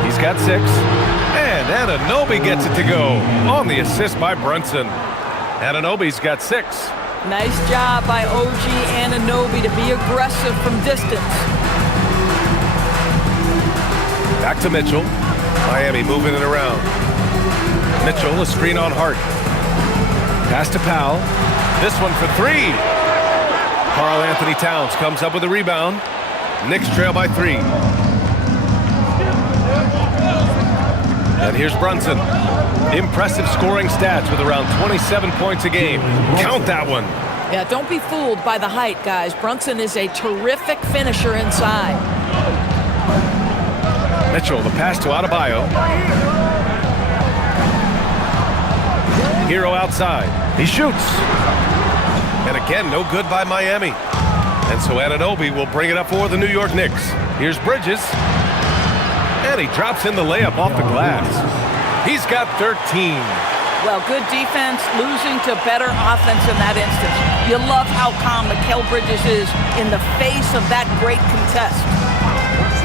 He's got 6. And Anunoby gets it to go on the assist by Brunson. Anunoby's got 6. Nice job by OG Anunoby to be aggressive from distance. Back to Mitchell. Miami moving it around. Mitchell, a screen on Hart. Pass to Powell. This one for 3. Karl Anthony Towns comes up with a rebound. Knicks trail by 3. And here's Brunson. Impressive scoring stats with around 27 points a game. Count that one. Yeah, don't be fooled by the height, guys. Brunson is a terrific finisher inside. Mitchell, the pass to Adebayo. Hero outside. He shoots. And again, no good by Miami. And so Anunoby will bring it up for the New York Knicks. Here's Bridges. And he drops in the layup off the glass. He's got 13. Well, good defense, losing to better offense in that instance. You love how calm Mikal Bridges is in the face of that great contest.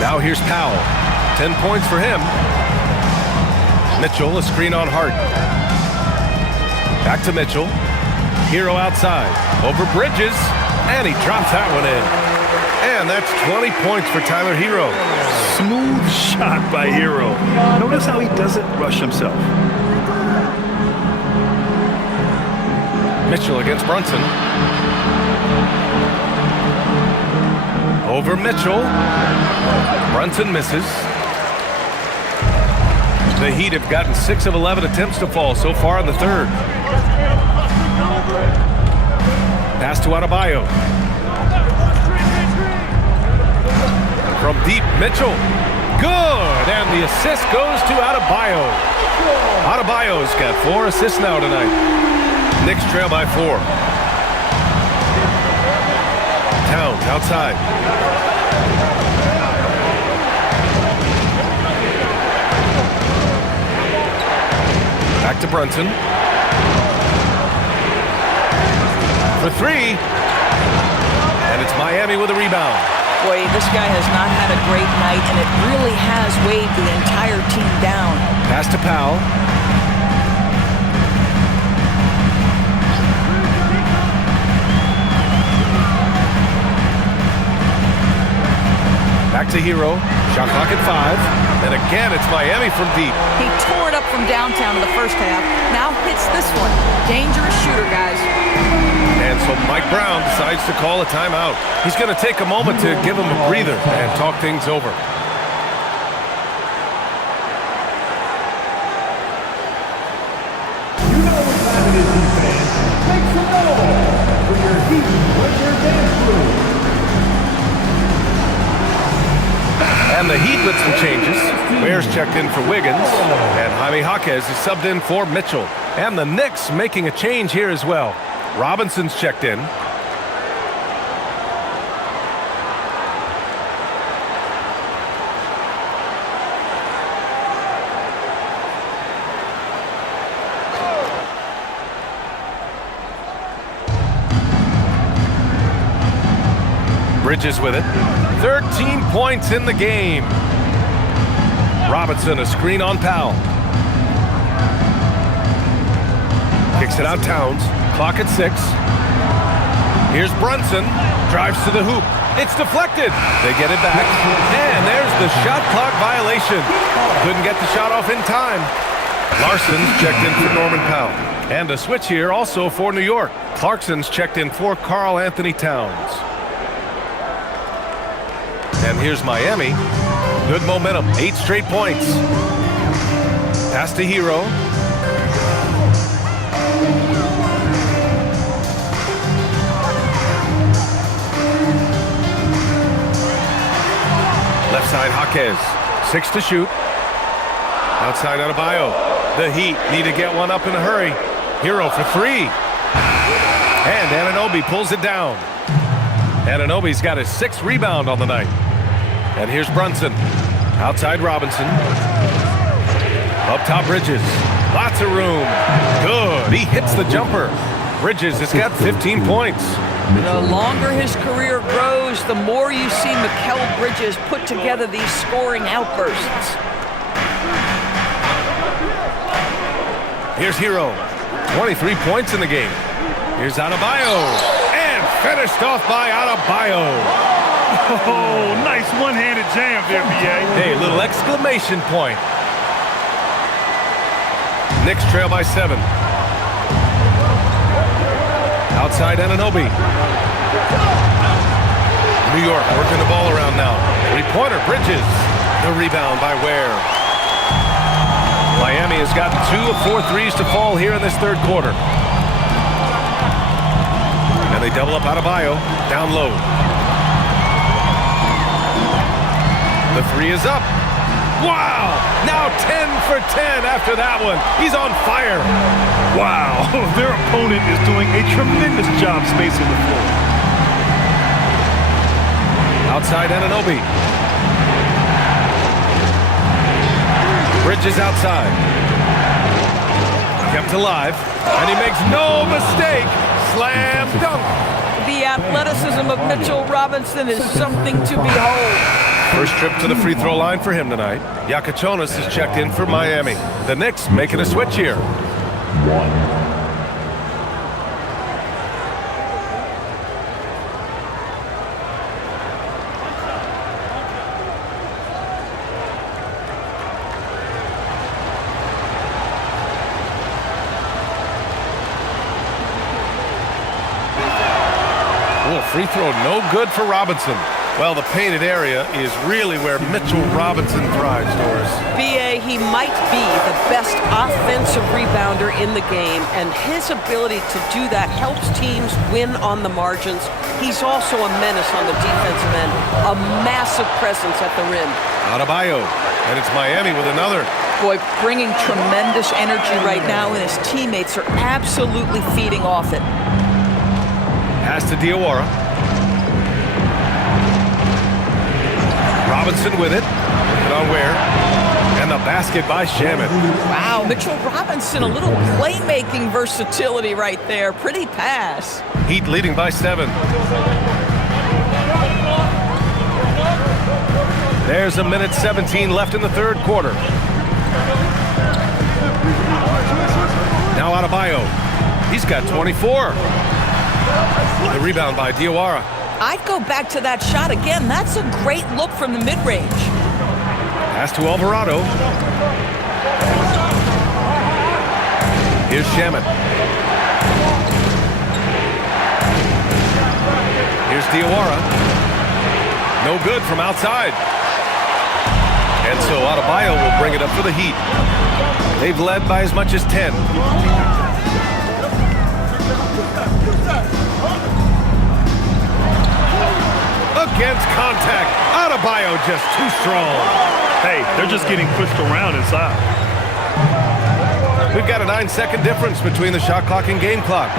Now here's Powell. 10 points for him. Mitchell, a screen on Hart. Back to Mitchell. Hero outside. Over Bridges. And he drops that one in. And that's 20 points for Tyler Hero. Smooth shot by Hero. Notice how he doesn't rush himself. Mitchell against Brunson. Over Mitchell. Brunson misses. The Heat have gotten 6 of 11 attempts to fall so far in the third. Pass to Adebayo. From deep, Mitchell. Good! And the assist goes to Adebayo. Adebayo's got 4 assists now tonight. Knicks trail by 4. Towns outside. Back to Brunson. For 3. And it's Miami with a rebound. Boy, this guy has not had a great night, and it really has weighed the entire team down. Pass to Powell. Back to Hero. Shot clock at 5. And again, it's Miami from deep. He tore it up from downtown in the first half. Now hits this one. Dangerous shooter, guys. And so Mike Brown decides to call a timeout. He's going to take a moment to give him a breather and talk things over. You know what time it is, Heat fans. Make some noise for your Heat Winter Dance Crew. And the Heat with some changes. Bears checked in for Wiggins. And Jaime Jaquez is subbed in for Mitchell. And the Knicks making a change here as well. Robinson's checked in. Bridges with it. 13 points in the game. Robinson, a screen on Powell. Kicks it out Towns. Clock at 6. Here's Brunson. Drives to the hoop. It's deflected. They get it back. And there's the shot clock violation. Couldn't get the shot off in time. Larson's checked in for Norman Powell. And a switch here also for New York. Clarkson's checked in for Karl Anthony Towns. And here's Miami. Good momentum. 8 straight points. Pass to Hero. Left side, Jaquez. 6 to shoot. Outside Adebayo. The Heat need to get one up in a hurry. Hero for 3. And Anunoby pulls it down. Anunoby's got his 6th rebound on the night. And here's Brunson. Outside Robinson. Up top Bridges. Lots of room. Good. He hits the jumper. Bridges has got 15 points. The longer his career grows, the more you see Mikal Bridges put together these scoring outbursts. Here's Hero. 23 points in the game. Here's Adebayo. And finished off by Adebayo. Oh, nice one-handed jam there, B.A. Hey, little exclamation point. Knicks trail by 7. Outside Anunoby. New York working the ball around now. Three-pointer, Bridges. The rebound by Ware. Miami has got 2 of 4 threes to fall here in this third quarter. And they double up Adebayo. Down low. The three is up. Wow! Now 10 for 10 after that one. He's on fire. Wow, their opponent is doing a tremendous job spacing the floor. Outside Anunoby. Bridges outside. Kept alive. And he makes no mistake. Slam dunk. The athleticism of Mitchell Robinson is something to behold. First trip to the free throw line for him tonight. Yakachonis is checked in for Miami. The Knicks making a switch here. Oh, free throw no good for Robinson. Well, the painted area is really where Mitchell Robinson thrives, Doris. B.A., he might be the best offensive rebounder in the game, and his ability to do that helps teams win on the margins. He's also a menace on the defensive end, a massive presence at the rim. Adebayo, and it's Miami with another. Boy, bringing tremendous energy right now, and his teammates are absolutely feeding off it. Pass to Diawara. Robinson with it. Working on Ware. And the basket by Shaman. Wow, Mitchell Robinson, a little playmaking versatility right there. Pretty pass. Heat leading by 7. There's a minute 17 left in the third quarter. Now Adebayo. He's got 24. The rebound by Diawara. I'd go back to that shot again. That's a great look from the mid-range. Pass to Alvarado. Here's Shaman. Here's Diawara. No good from outside. And so Adebayo will bring it up for the Heat. They've led by as much as 10. Against contact. Adebayo just too strong. Hey, they're just getting pushed around inside. We've got a 9-second difference between the shot clock and game clock.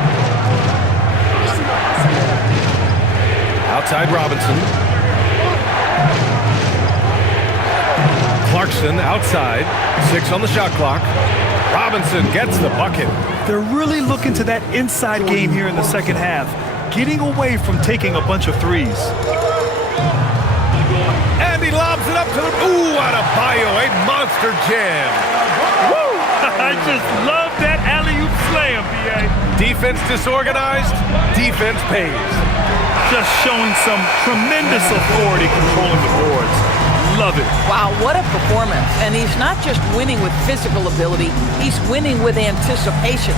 Outside Robinson. Clarkson outside. 6 on the shot clock. Robinson gets the bucket. They're really looking to that inside game here in the second half, getting away from taking a bunch of threes. And he lobs it up to the... Ooh, Adebayo, a monster jam. Woo! I just love that alley-oop slam, B.A. Defense disorganized, defense pays. Just showing some tremendous authority controlling the boards. Love it. Wow, what a performance. And he's not just winning with physical ability, he's winning with anticipation.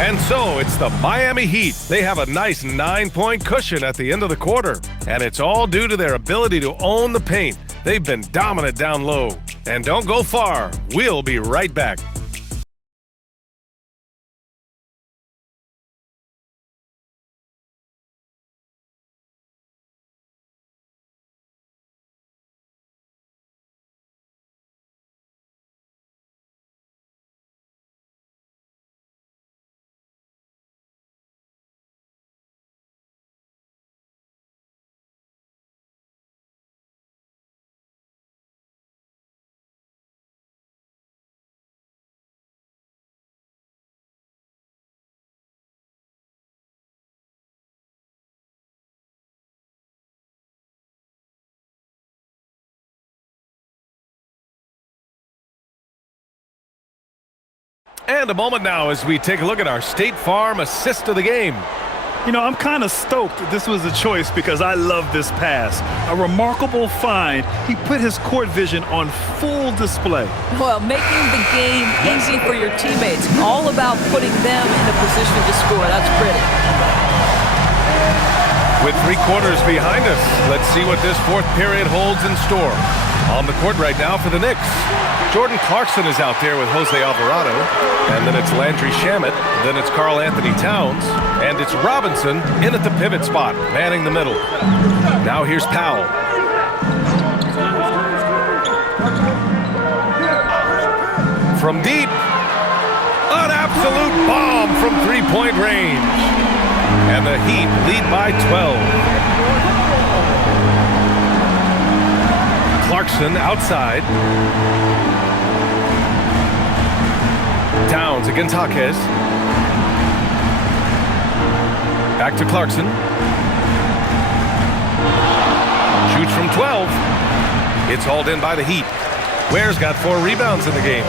And so it's the Miami Heat. They have a nice 9-point cushion at the end of the quarter. And it's all due to their ability to own the paint. They've been dominant down low. And don't go far. We'll be right back. And a moment now as we take a look at our State Farm assist of the game. You know, I'm kind of stoked this was a choice because I love this pass. A remarkable find. He put his court vision on full display. Well, making the game easy for your teammates. All about putting them in a position to score. That's pretty. With 3 quarters behind us, let's see what this fourth period holds in store. On the court right now for the Knicks, Jordan Clarkson is out there with Jose Alvarado, and then it's Landry Shamet, then it's Karl Anthony Towns, and it's Robinson in at the pivot spot, manning the middle. Now here's Powell. From deep, an absolute bomb from three-point range. And the Heat lead by 12. Clarkson outside. Towns against Jaquez. Back to Clarkson. Shoots from 12. It's hauled in by the Heat. Ware's got 4 rebounds in the game.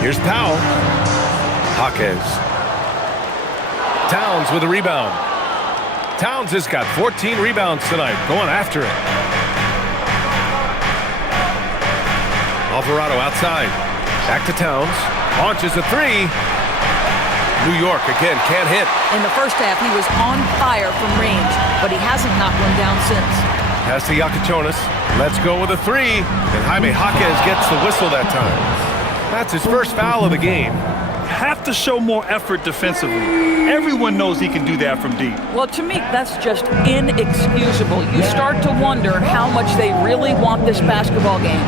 Here's Powell. Jaquez. Towns with a rebound. Towns has got 14 rebounds tonight, going after it. Alvarado outside. Back to Towns. Launches a 3. New York again can't hit. In the first half, he was on fire from range, but he hasn't knocked one down since. Pass to Yakichonis. Let's go with a 3. And Jaime Jaquez gets the whistle that time. That's his first foul of the game. Have to show more effort defensively. Everyone knows he can do that from deep. Well, to me, that's just inexcusable. You start to wonder how much they really want this basketball game.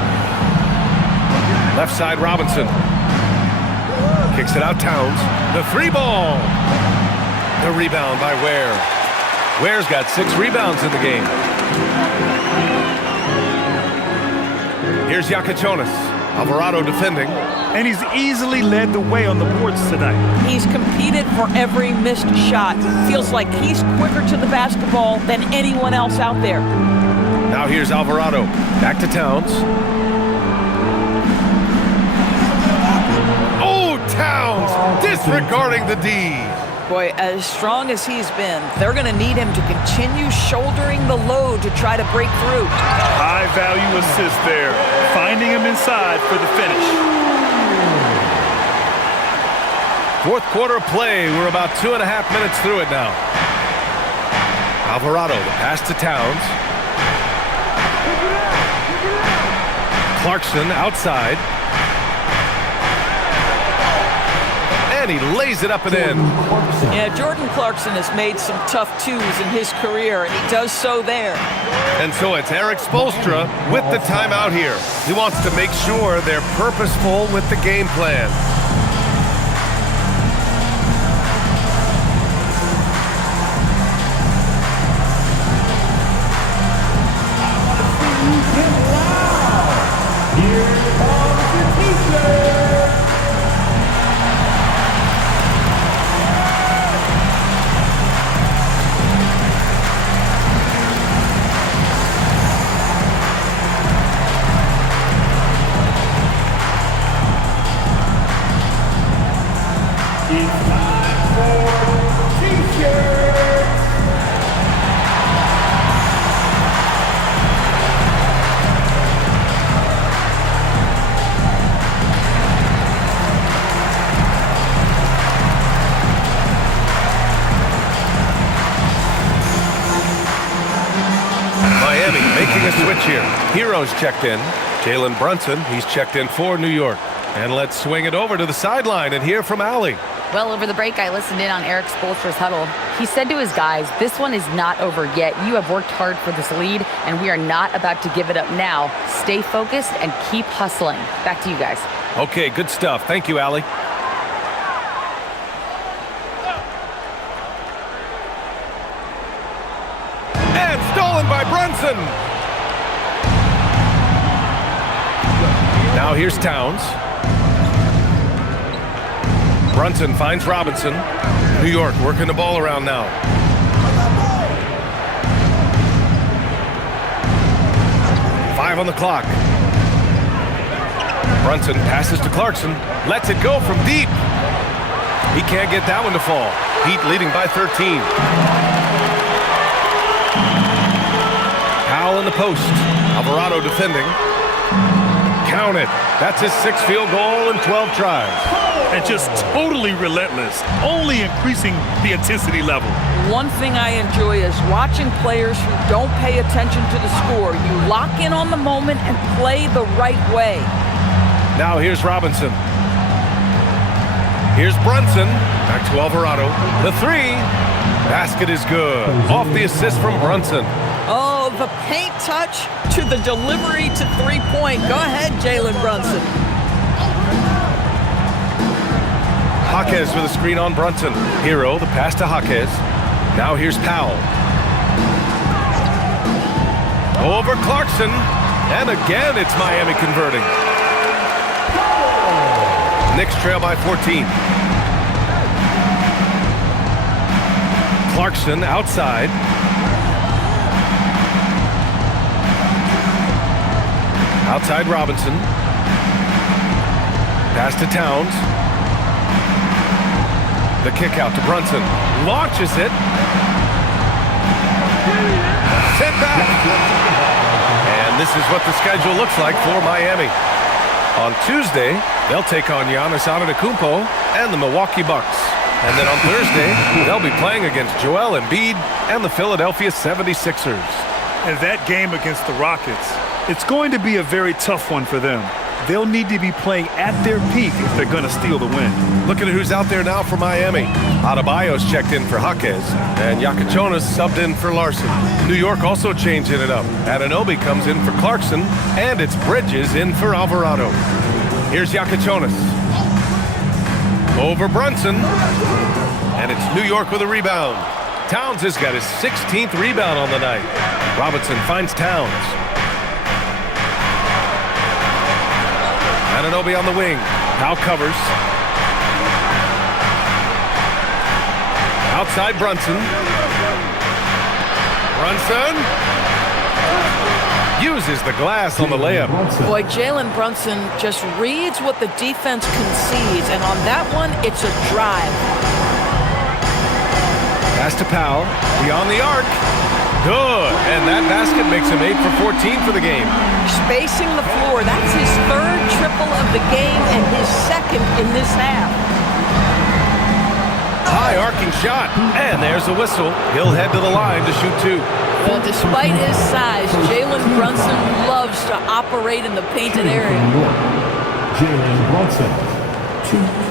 Left side Robinson. Kicks it out Towns. The 3 ball. The rebound by Ware. Ware's got 6 rebounds in the game. Here's Yakichonis. Alvarado defending. And he's easily led the way on the boards tonight. He's competed for every missed shot. Feels like he's quicker to the basketball than anyone else out there. Now here's Alvarado. Back to Towns. Oh, Towns disregarding the D. Boy, as strong as he's been, they're going to need him to continue shouldering the load to try to break through. High value assist there. Finding him inside for the finish. Fourth quarter play. We're about 2.5 minutes through it now. Alvarado, the pass to Towns. Clarkson outside. And he lays it up and in. Yeah, Jordan Clarkson has made some tough twos in his career, and he does so there. And so it's Eric Spoelstra with the timeout here. He wants to make sure they're purposeful with the game plan. Heroes checked in. Jalen Brunson, he's checked in for New York. And let's swing it over to the sideline and hear from Allie. Well, over the break, I listened in on Eric Spoelstra's huddle. He said to his guys, this one is not over yet. You have worked hard for this lead, and we are not about to give it up now. Stay focused and keep hustling. Back to you guys. Okay, good stuff. Thank you, Allie. And stolen by Brunson. Now here's Towns. Brunson finds Robinson. New York working the ball around now. Five on the clock. Brunson passes to Clarkson. Lets it go from deep. He can't get that one to fall. Heat leading by 13. Powell in the post. Alvarado defending. Count it. That's his 6th field goal in 12 tries. And just totally relentless, only increasing the intensity level. One thing I enjoy is watching players who don't pay attention to the score. You lock in on the moment and play the right way. Now here's Robinson. Here's Brunson. Back to Alvarado. The 3. Basket is good. Off the assist from Brunson. Oh, the paint touch to the delivery to 3-point. Go ahead, Jalen Brunson. Jaquez with a screen on Brunson. Hero, the pass to Jaquez. Now here's Powell. Over Clarkson. And again, it's Miami converting. Knicks trail by 14. Clarkson outside. Outside Robinson. Pass to Towns. The kick out to Brunson. Launches it. Sent back. And this is what the schedule looks like for Miami. On Tuesday, they'll take on Giannis Antetokounmpo and the Milwaukee Bucks. And then on Thursday, they'll be playing against Joel Embiid and the Philadelphia 76ers. And that game against the Rockets, it's going to be a very tough one for them. They'll need to be playing at their peak if they're going to steal the win. Looking at who's out there now for Miami. Adebayo's checked in for Jaquez, and Yakichonis subbed in for Larson. New York also changing it up. Anunoby comes in for Clarkson, and it's Bridges in for Alvarado. Here's Yakichonis. Over Brunson, and it's New York with a rebound. Towns has got his 16th rebound on the night. Robinson finds Towns. Anunoby on the wing. Now covers. Outside Brunson. Brunson uses the glass on the layup. Boy, Jalen Brunson just reads what the defense concedes, and on that one, it's a drive. Pass to Powell. Beyond the arc. Good. And that basket makes him 8 for 14 for the game. Spacing the floor. That's his 3rd triple of the game and his 2nd in this half. High arcing shot. And there's the whistle. He'll head to the line to shoot 2. Well, despite his size, Jalen Brunson loves to operate in the painted area. Jalen Brunson, 2.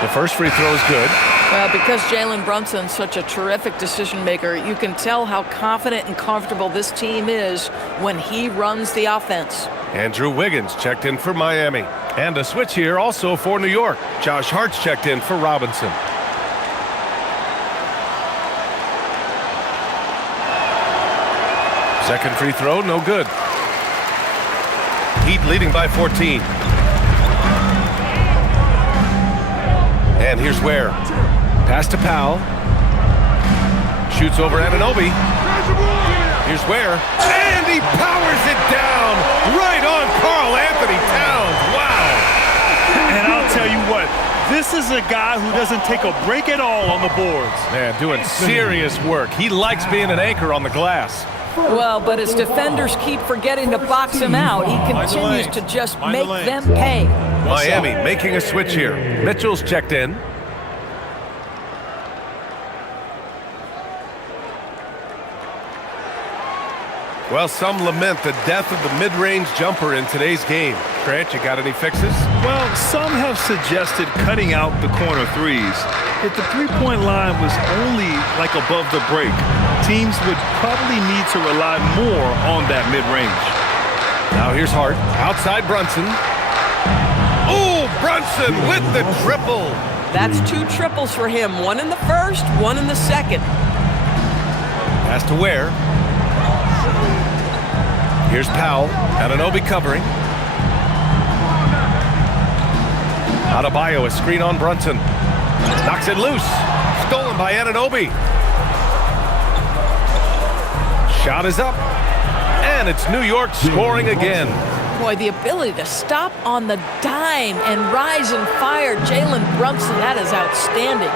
The first free throw is good. Well, because Jalen Brunson's such a terrific decision maker, you can tell how confident and comfortable this team is when he runs the offense. Andrew Wiggins checked in for Miami. And a switch here also for New York. Josh Hart's checked in for Robinson. Second free throw, no good. Heat leading by 14. And here's Ware. Pass to Powell. Shoots over Anunoby. Here's Ware. And he powers it down right on Karl Anthony Towns. Wow. And I'll tell you what, this is a guy who doesn't take a break at all on the boards. Man, doing serious work. He likes being an anchor on the glass. Well, but as defenders keep forgetting to box him out, he continues to just make them pay. Miami making a switch here. Mitchell's checked in. Well, some lament the death of the mid-range jumper in today's game. Grant, you got any fixes? Well, some have suggested cutting out the corner threes. If the three-point line was only like above the break, teams would probably need to rely more on that mid-range. Now here's Hart. Outside Brunson. Oh, Brunson with the triple. That's 2 triples for him. 1 in the first, 1 in the second. Pass to Ware. Here's Powell. Anunoby covering. Adebayo, a screen on Brunson. Knocks it loose. Stolen by Anunoby. Shot is up. And it's New York scoring again. Boy, the ability to stop on the dime and rise and fire Jalen Brunson, that is outstanding.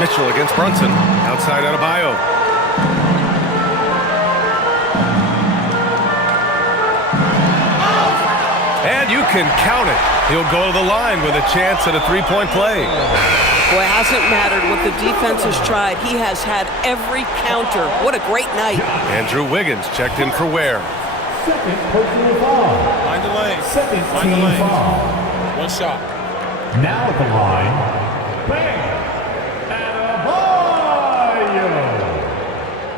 Mitchell against Brunson. Outside Adebayo. And you can count it. He'll go to the line with a chance at a three-point play. Boy, it hasn't mattered what the defense has tried. He has had every counter. What a great night. Andrew Wiggins checked in for Ware. Second personal foul. Find the lane. Second Find the team lane. foul. One shot. Now at the line, Bam Adebayo.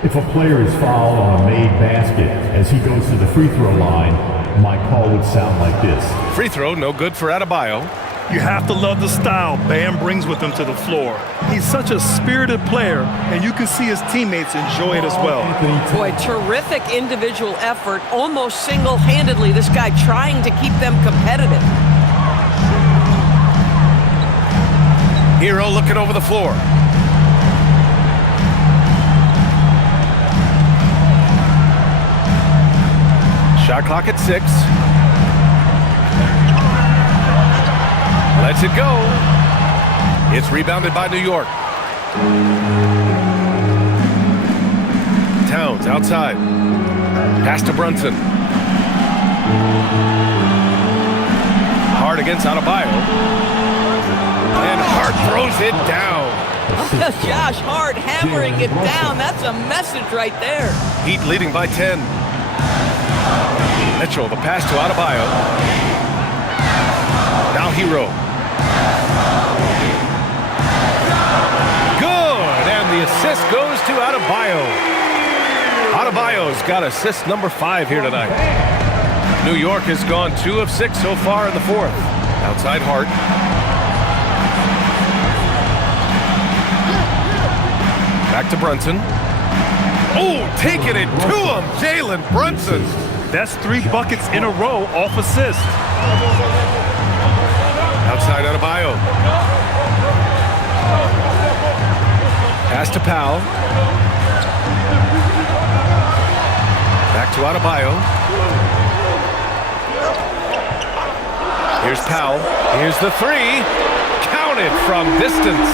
If a player is fouled on a made basket as he goes to the free throw line, my call would sound like this. Free throw, no good for Adebayo. You have to love the style Bam brings with him to the floor. He's such a spirited player, and you can see his teammates enjoy it as well. Boy, terrific individual effort, almost single-handedly, this guy trying to keep them competitive. Hero looking over the floor. Shot clock at 6. Lets it go. It's rebounded by New York. Towns outside. Pass to Brunson. Hard against Adebayo. And Hart throws it down. Josh Hart hammering it down. That's a message right there. Heat leading by 10. Mitchell, the pass to Adebayo. Now Hero. Good, and the assist goes to Adebayo. Adebayo's got assist number 5 here tonight. New York has gone 2 of 6 so far in the 4th. Outside Hart. Back to Brunson. Oh, taking it to him, Jalen Brunson. That's 3 buckets in a row off assist. Outside Adebayo. Pass to Powell. Back to Adebayo. Here's Powell. Here's the 3. Counted from distance.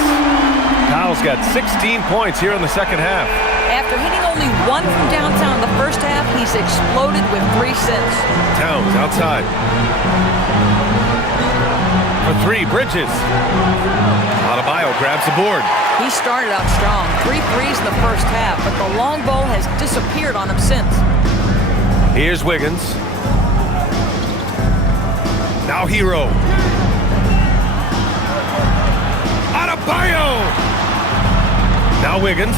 Powell's got 16 points here in the second half. After hitting only 1 from downtown in the first half, he's exploded with 3 since. Towns outside. For 3, Bridges. Adebayo grabs the board. He started out strong, 3 threes in the first half, but the long ball has disappeared on him since. Here's Wiggins. Now Hero. Adebayo! Now Wiggins.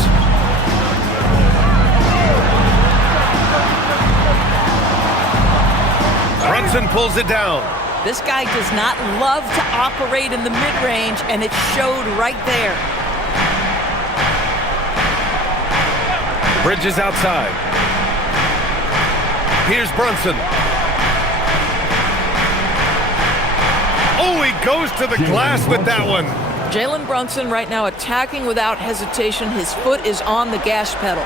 Brunson pulls it down. This guy does not love to operate in the mid-range, and it showed right there. Bridges outside. Here's Brunson. Oh, he goes to the glass with that one. Jalen Brunson right now attacking without hesitation. His foot is on the gas pedal.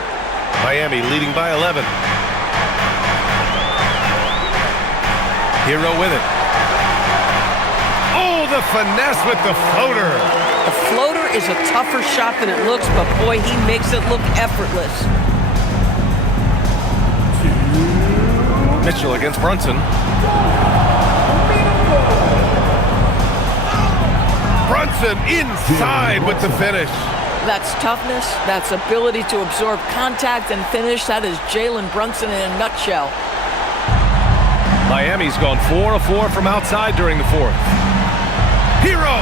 Miami leading by 11. Hero with it. Oh, the finesse with the floater. The floater is a tougher shot than it looks, but boy, he makes it look effortless. Mitchell against Brunson. Brunson inside with the finish. That's toughness. That's ability to absorb contact and finish. That is Jalen Brunson in a nutshell. Miami's gone 4 of 4 from outside during the 4th. Hero!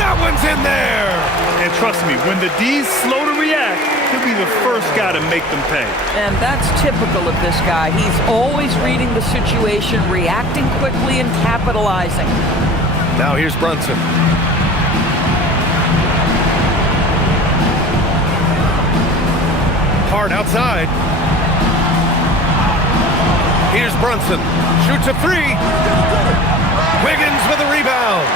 That one's in there! And trust me, when the D's slow to react, he'll be the first guy to make them pay. And that's typical of this guy. He's always reading the situation, reacting quickly and capitalizing. Now here's Brunson. Hard outside. Here's Brunson. Shoots a three. Wiggins with a rebound.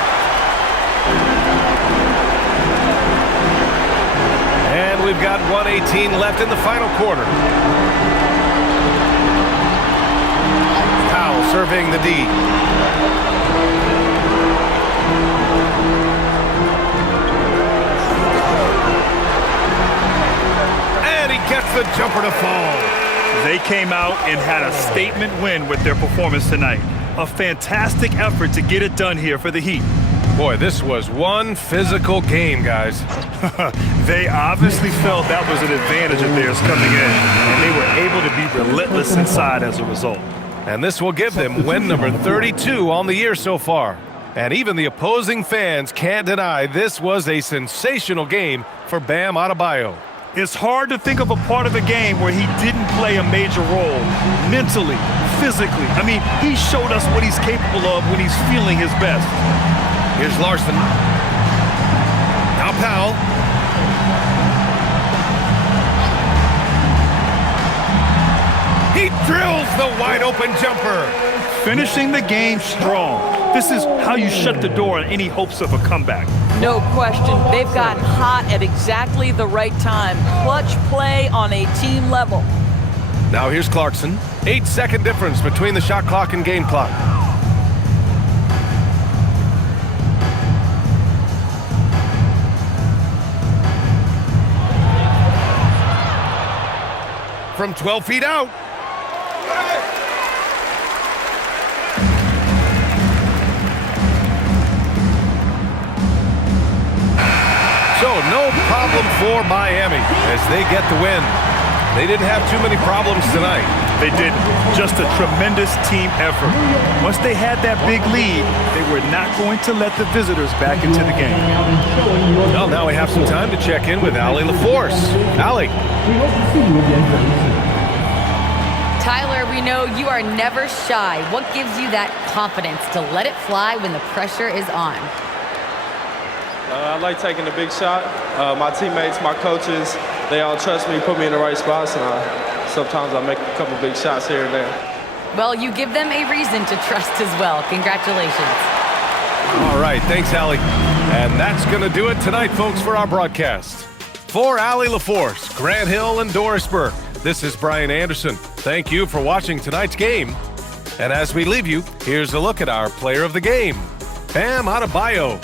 And we've got 1:18 left in the final quarter. Powell serving the D. And he gets the jumper to fall. They came out and had a statement win with their performance tonight. A fantastic effort to get it done here for the Heat. Boy, this was one physical game, guys. They obviously felt that was an advantage of theirs coming in, and they were able to be relentless inside as a result. And this will give them win number 32 on the year so far. And even the opposing fans can't deny this was a sensational game for Bam Adebayo. It's hard to think of a part of the game where he didn't play a major role mentally, physically. I mean, he showed us what he's capable of when he's feeling his best. Here's Larson. Now Powell. He drills the wide-open jumper. Finishing the game strong. This is how you shut the door on any hopes of a comeback. No question. They've gotten hot at exactly the right time. Clutch play on a team level. Now here's Clarkson. 8-second difference between the shot clock and game clock. From 12 feet out. So no problem for Miami as they get the win. They didn't have too many problems tonight. They didn't. Just a tremendous team effort. Once they had that big lead, they were not going to let the visitors back into the game. Well, now we have some time to check in with Allie LaForce. Allie. Tyler, we know you are never shy. What gives you that confidence to let it fly when the pressure is on? I like taking the big shot. My teammates, my coaches, they all trust me, put me in the right spots, and sometimes I make a couple big shots here and there. Well, you give them a reason to trust as well. Congratulations. All right, thanks, Allie. And that's going to do it tonight, folks, for our broadcast. For Allie LaForce, Grant Hill, and Doris Burke, this is Brian Anderson. Thank you for watching tonight's game. And as we leave you, here's a look at our player of the game, Bam Adebayo.